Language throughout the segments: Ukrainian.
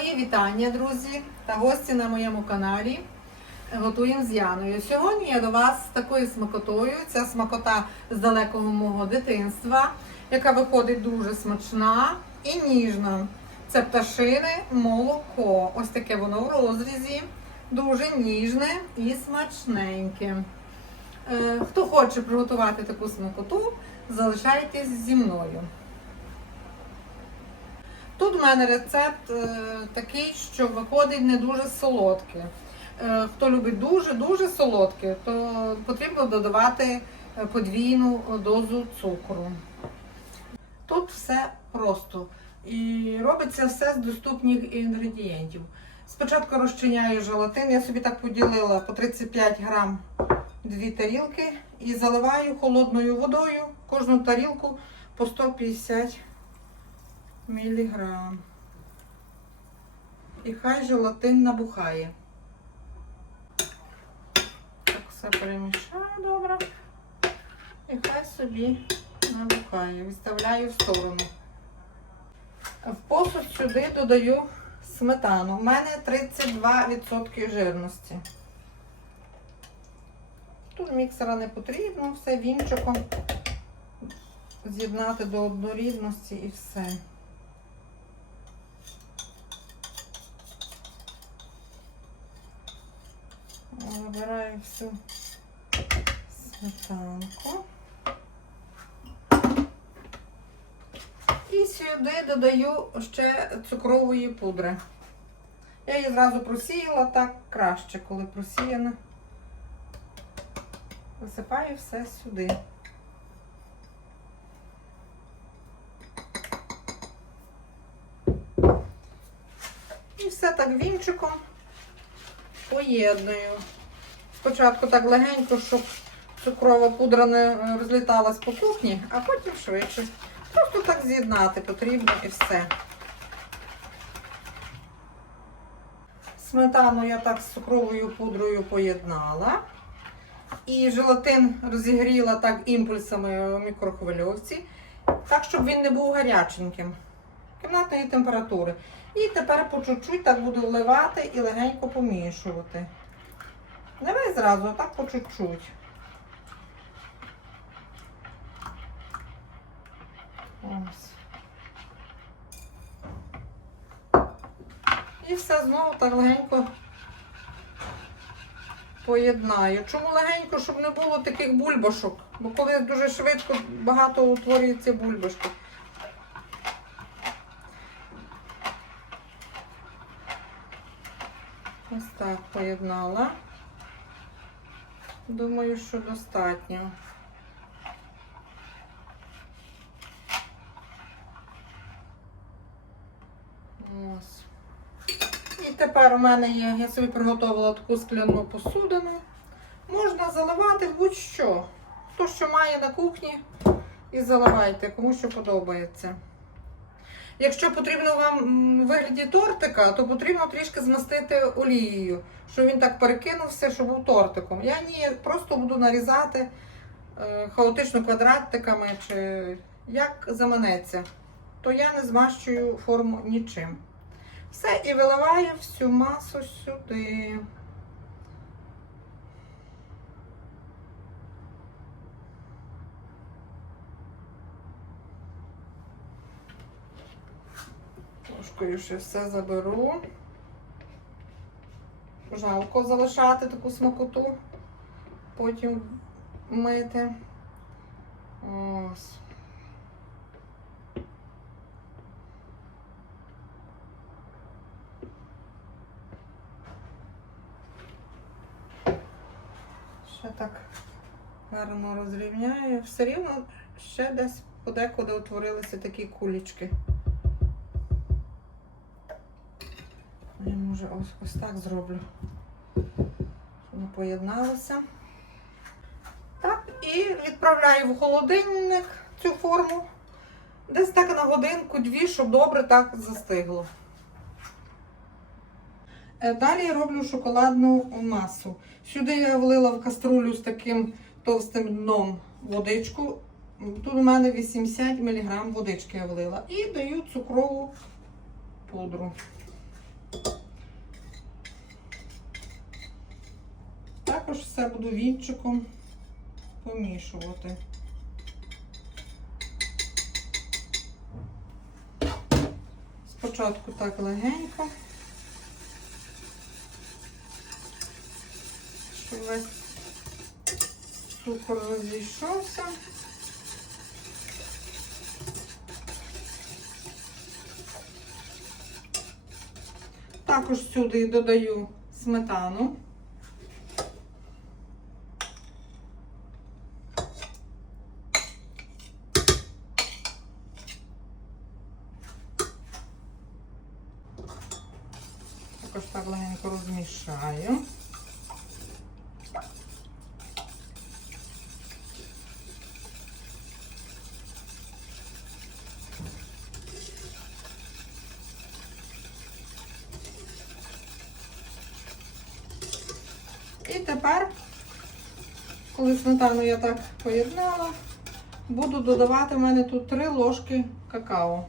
Мої вітання, друзі та гості на моєму каналі. Готуємо з Яною. Сьогодні я до вас з такою смакотою. Це смакота з далекого мого дитинства, яка виходить дуже смачна і ніжна. Це пташине молоко. Ось таке воно в розрізі, дуже ніжне і смачненьке. Е, Хто хоче приготувати таку смакоту, залишайтесь зі мною. Тут в мене рецепт е, такий, що виходить не дуже солодкий. Е, хто любить дуже-дуже солодке, то потрібно додавати е, подвійну дозу цукру. Тут все просто. І робиться все з доступних інгредієнтів. Спочатку розчиняю желатин, я собі так поділила по 35 грам дві тарілки і заливаю холодною водою кожну тарілку по 150 міліграм. І хай желатин набухає. Так все перемішаю добре. І хай собі набухає. Відставляю в сторону. В посуд сюди додаю сметану. У мене 32% жирності. Тут міксера не потрібно, все вінчиком з'єднати до однорідності і все. Вибираю всю сметанку. І сюди додаю ще цукрової пудри. Я її зразу просіяла так краще, коли просіяна. Висипаю все сюди. І все так вінчиком поєдную. Спочатку так легенько, щоб цукрова пудра не розліталась по кухні, а потім швидше. Просто так з'єднати потрібно і все. Сметану я так з цукровою пудрою поєднала. І желатин розігріла так імпульсами в мікрохвильовці, так, щоб він не був гаряченьким. Кімнатної температури. І тепер по чуть-чуть так буду вливати і легенько помішувати. Весь зразу, так по чуть-чуть. Ось. І все знову так легенько поєднаю. Чому легенько, щоб не було таких бульбашок? Бо коли дуже швидко багато утворюється бульбашки. Ось так поєднала. Думаю, що достатньо. Ось. І тепер у мене є, я собі приготувала таку скляну посудину. Можна заливати будь-що. Хто що має на кухні, і заливайте, кому що подобається. Якщо потрібно вам в вигляді тортика, то потрібно трішки змастити олією, щоб він так перекинувся, щоб був тортиком. Я ні, просто буду нарізати е, хаотично квадратиками чи як заманеться, то я не змащую форму нічим. Все, і виливаю всю масу сюди. Ще все заберу. Жалко залишати таку смакоту, потім мити. Ось. Ще так гарно розрівняю. Все рівно ще десь подекуди утворилися такі кулічки. Може ось, ось так зроблю. Щоб Вони поєдналися. Так, і відправляю в холодильник цю форму. Десь так на годинку-дві, щоб добре так застигло. Е, Далі я роблю шоколадну масу. Сюди я влила в каструлю з таким товстим дном водичку. Тут у мене 80 мг водички я влила. І даю цукрову пудру. Також все буду вінчиком помішувати. Спочатку так легенько, щоб весь цукор розійшовся. Також сюди додаю сметану. Так легенько розмішаю. І тепер, коли сметану я так поєднала, буду додавати в мене тут 3 ложки какао.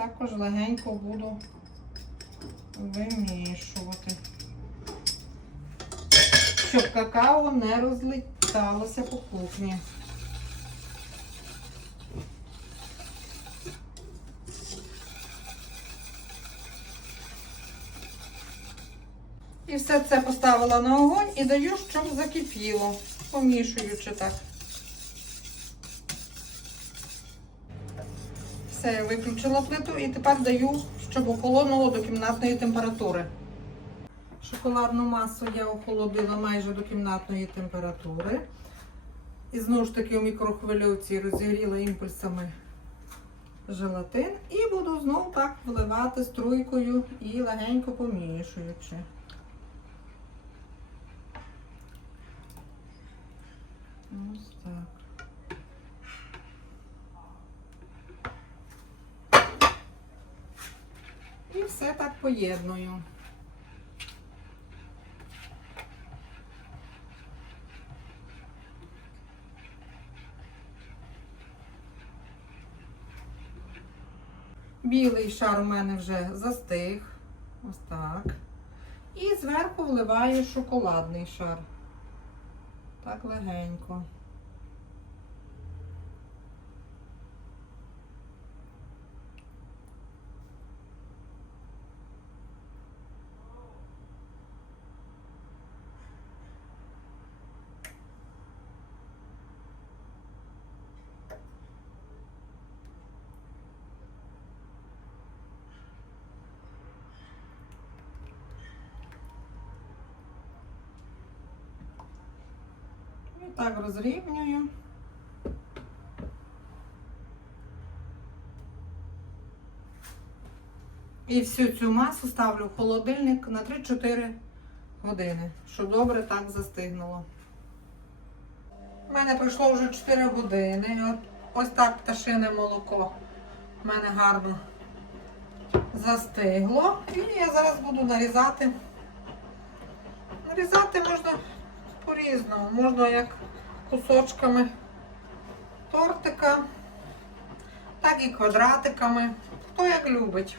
Також легенько буду вимішувати, щоб какао не розліталося по кухні. І все це поставила на огонь і даю, щоб закипіло, помішуючи так. Все, я виключила плиту і тепер даю, щоб охолонуло до кімнатної температури. Шоколадну масу я охолодила майже до кімнатної температури. І знову ж таки у мікрохвильовці розігріла імпульсами желатин. І буду знову так вливати струйкою і легенько помішуючи. Ось так. І все так поєдную. Білий шар у мене вже застиг. Ось так. І зверху вливаю шоколадний шар. Так легенько. Так розрівнюю. І всю цю масу ставлю в холодильник на 3-4 години, щоб добре так застигнуло. У мене пройшло вже 4 години. От, ось так пташине молоко в мене гарно застигло. І я зараз буду нарізати. Нарізати можна по-різному. Можна як кусочками тортика, так і квадратиками. Хто як любить.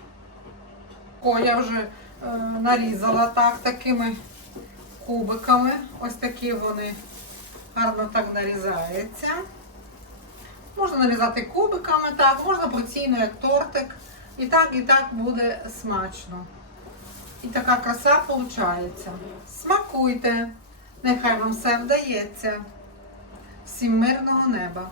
О, я вже е, нарізала так такими кубиками. Ось такі вони гарно так нарізаються. Можна нарізати кубиками, так, можна порційно, як тортик. І так, і так буде смачно. І така краса виходить. Смакуйте! Нехай вам все вдається. Всім мирного неба!